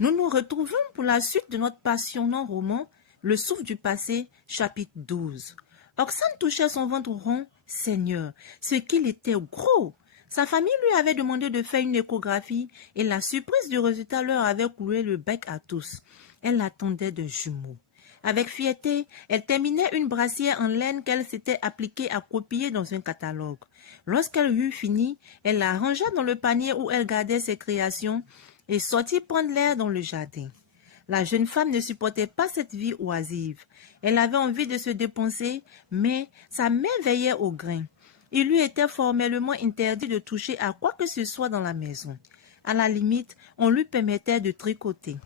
Nous nous retrouvons pour la suite de notre passionnant roman Le souffle du passé, chapitre 12. Oxane touchait son ventre rond. Seigneur, ce qu'il était gros! Sa famille lui avait demandé de faire une échographie et la surprise du résultat leur avait cloué le bec à tous. Elle attendait de jumeaux. Avec fierté, elle terminait une brassière en laine qu'elle s'était appliquée à copier dans un catalogue. Lorsqu'elle eut fini, elle la rangea dans le panier où elle gardait ses créations et sortit prendre l'air dans le jardin. La jeune femme ne supportait pas cette vie oisive. Elle avait envie de se dépenser, mais sa main veillait au grain. Il lui était formellement interdit de toucher à quoi que ce soit dans la maison. À la limite, on lui permettait de tricoter.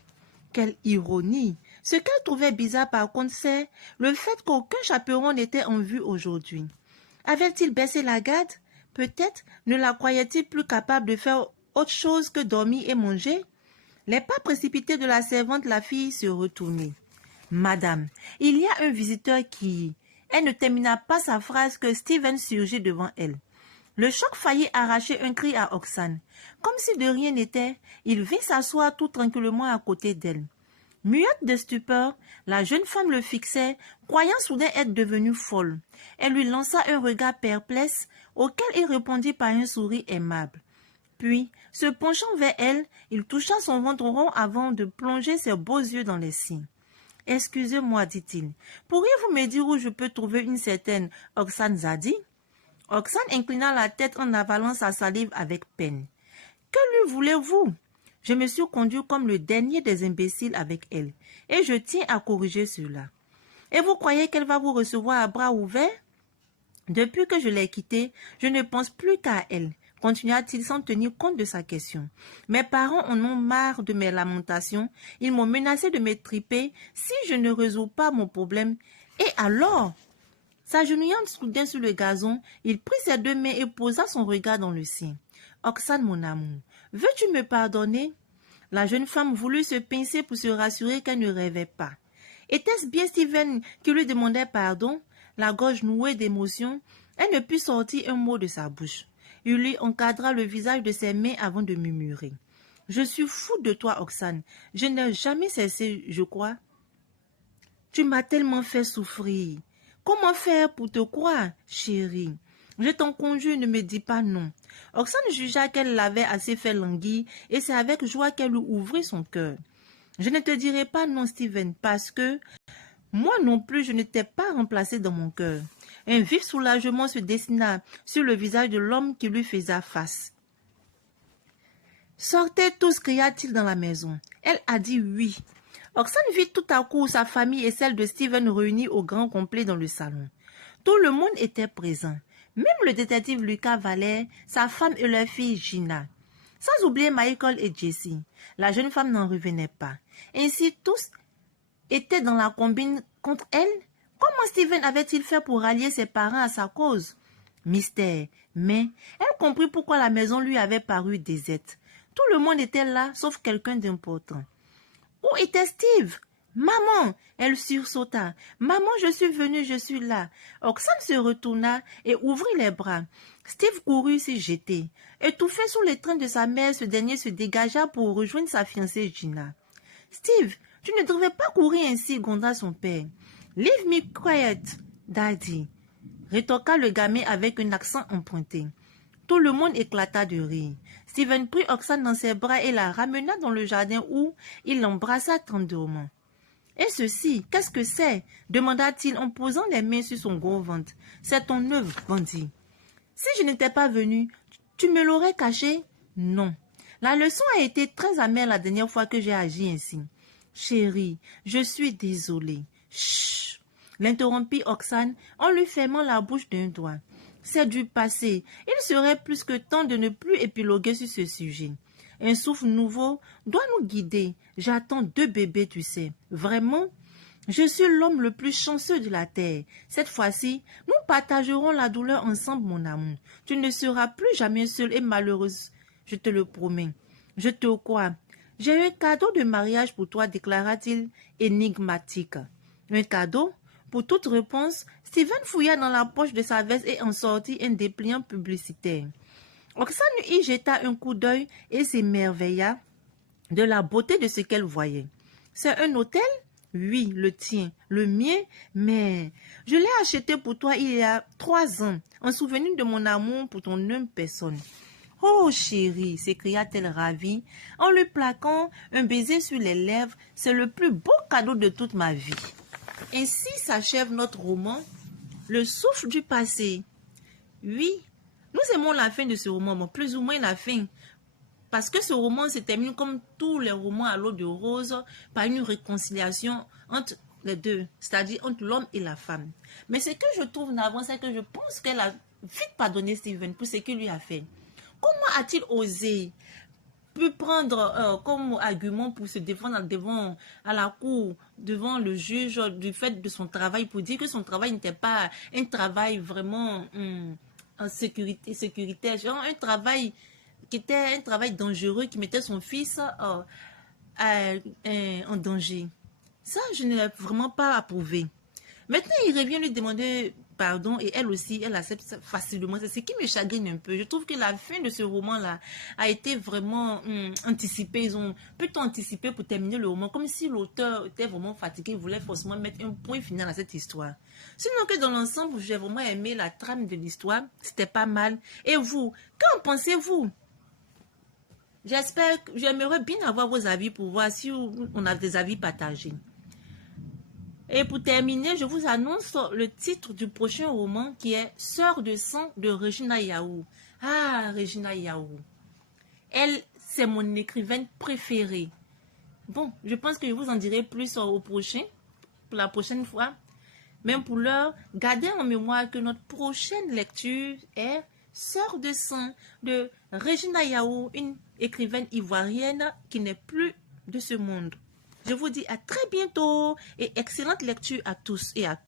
Quelle ironie! Ce qu'elle trouvait bizarre par contre, c'est le fait qu'aucun chaperon n'était en vue aujourd'hui. Avait-il baissé la garde? Peut-être ne la croyait-il plus capable de faire autre chose que dormir et manger? Les pas précipités de la servante, la fille se retournait. « Madame, il y a un visiteur qui… » Elle ne termina pas sa phrase que Steven surgit devant elle. Le choc faillit arracher un cri à Oxane. Comme si de rien n'était, il vint s'asseoir tout tranquillement à côté d'elle. Muette de stupeur, la jeune femme le fixait, croyant soudain être devenue folle. Elle lui lança un regard perplexe, auquel il répondit par un sourire aimable. Puis, se penchant vers elle, il toucha son ventre rond avant de plonger ses beaux yeux dans les siens. « Excusez-moi, dit-il, pourriez-vous me dire où je peux trouver une certaine Oxane Zadi ?» Oxane inclina la tête en avalant sa salive avec peine. « Que lui voulez-vous » Je me suis conduit comme le dernier des imbéciles avec elle, et je tiens à corriger cela. « Et vous croyez qu'elle va vous recevoir à bras ouverts ?» Depuis que je l'ai quittée, je ne pense plus qu'à elle, continua-t-il sans tenir compte de sa question. Mes parents en ont marre de mes lamentations. Ils m'ont menacé de m'étriper si je ne résous pas mon problème. Et alors, s'agenouillant soudain sur le gazon, il prit ses deux mains et posa son regard dans le sien. « Oxane, mon amour, veux-tu me pardonner ?» La jeune femme voulut se pincer pour se rassurer qu'elle ne rêvait pas. Était-ce bien Steven qui lui demandait pardon? La gorge nouée d'émotion, elle ne put sortir un mot de sa bouche. Il lui encadra le visage de ses mains avant de murmurer. « Je suis fou de toi, Oxane. Je n'ai jamais cessé, je crois. Tu m'as tellement fait souffrir. Comment faire pour te croire, chérie? Je t'en conjure, ne me dis pas non. » Oxane jugea qu'elle l'avait assez fait languir et c'est avec joie qu'elle lui ouvrit son cœur. « Je ne te dirai pas non, Steven, parce que moi non plus, je ne t'ai pas remplacé dans mon cœur. » Un vif soulagement se dessina sur le visage de l'homme qui lui faisait face. « Sortez tous, cria-t-il dans la maison. Elle a dit oui. Oxane vit tout à coup sa famille et celle de Steven réunies au grand complet dans le salon. Tout le monde était présent, même le détective Lucas Valère, sa femme et leur fille Gina. Sans oublier Michael et Jessie. La jeune femme n'en revenait pas. Ainsi, tous étaient dans la combine contre elle. Comment Steven avait-il fait pour rallier ses parents à sa cause? Mystère. Mais elle comprit pourquoi la maison lui avait paru déserte. Tout le monde était là, sauf quelqu'un d'important. Où était Steve? Maman! Elle sursauta. Maman, je suis venue, je suis là. Oxane se retourna et ouvrit les bras. Steve courut s'y jeter. Étouffé sous l'étreint de sa mère, ce dernier se dégagea pour rejoindre sa fiancée Gina. Steve, tu ne devrais pas courir ainsi, gronda son père. Leave me quiet, daddy, rétorqua le gamin avec un accent emprunté. Tout le monde éclata de rire. Steven prit Oxane dans ses bras et la ramena dans le jardin où il l'embrassa tendrement. « Et ceci, qu'est-ce que c'est » demanda-t-il en posant les mains sur son gros ventre. « C'est ton œuvre, bandit. Si je n'étais pas venu, tu me l'aurais caché ?»« Non. La leçon a été très amère la dernière fois que j'ai agi ainsi. »« Chérie, je suis désolée. »« Chut !» l'interrompit Oxane en lui fermant la bouche d'un doigt. « C'est du passé. Il serait plus que temps de ne plus épiloguer sur ce sujet. Un souffle nouveau doit nous guider. J'attends 2 bébés, tu sais. Vraiment? Je suis l'homme le plus chanceux de la terre. Cette fois-ci, nous partagerons la douleur ensemble, mon amour. Tu ne seras plus jamais seule et malheureuse. Je te le promets. Je te crois. J'ai un cadeau de mariage pour toi, déclara-t-il énigmatique. Un cadeau? Pour toute réponse, Steven fouilla dans la poche de sa veste et en sortit un dépliant publicitaire. Oxane y jeta un coup d'œil et s'émerveilla. de la beauté de ce qu'elle voyait. C'est un hôtel? Oui, le tien, le mien, mais je l'ai acheté pour toi il y a 3 ans, en souvenir de mon amour pour ton humble personne. Oh chérie, s'écria-t-elle ravie, en lui plaquant un baiser sur les lèvres, c'est le plus beau cadeau de toute ma vie. Ainsi s'achève notre roman, Le souffle du passé. Oui, nous aimons la fin de ce roman, bon, plus ou moins la fin. Parce que ce roman se termine comme tous les romans à l'eau de rose par une réconciliation entre les deux, c'est-à-dire entre l'homme et la femme. Mais ce que je trouve navrant, c'est que je pense qu'elle a vite pardonné Steven pour ce qu'il lui a fait. Comment a-t-il osé pu prendre comme argument pour se défendre devant à la cour, devant le juge du fait de son travail, pour dire que son travail n'était pas un travail vraiment en sécuritaire, genre un travail qui était un travail dangereux, qui mettait son fils en danger. Ça, je ne l'ai vraiment pas approuvé. Maintenant, il revient lui demander pardon et elle aussi, elle accepte facilement. C'est ce qui me chagrine un peu. Je trouve que la fin de ce roman-là a été vraiment anticipée. Ils ont plutôt anticipé pour terminer le roman, comme si l'auteur était vraiment fatigué, il voulait forcément mettre un point final à cette histoire. Sinon que dans l'ensemble, j'ai vraiment aimé la trame de l'histoire. C'était pas mal. Et vous, qu'en pensez-vous? J'aimerais bien avoir vos avis pour voir si on a des avis partagés. Et pour terminer, je vous annonce le titre du prochain roman qui est Sœur de sang de Regina Yaou. Ah, Regina Yaou. Elle, c'est mon écrivaine préférée. Bon, je pense que je vous en dirai plus au prochain, pour la prochaine fois. Même pour l'heure, gardez en mémoire que notre prochaine lecture est Sœur de sang de Regina Yaou, une écrivaine ivoirienne qui n'est plus de ce monde. Je vous dis à très bientôt et excellente lecture à tous et à toutes.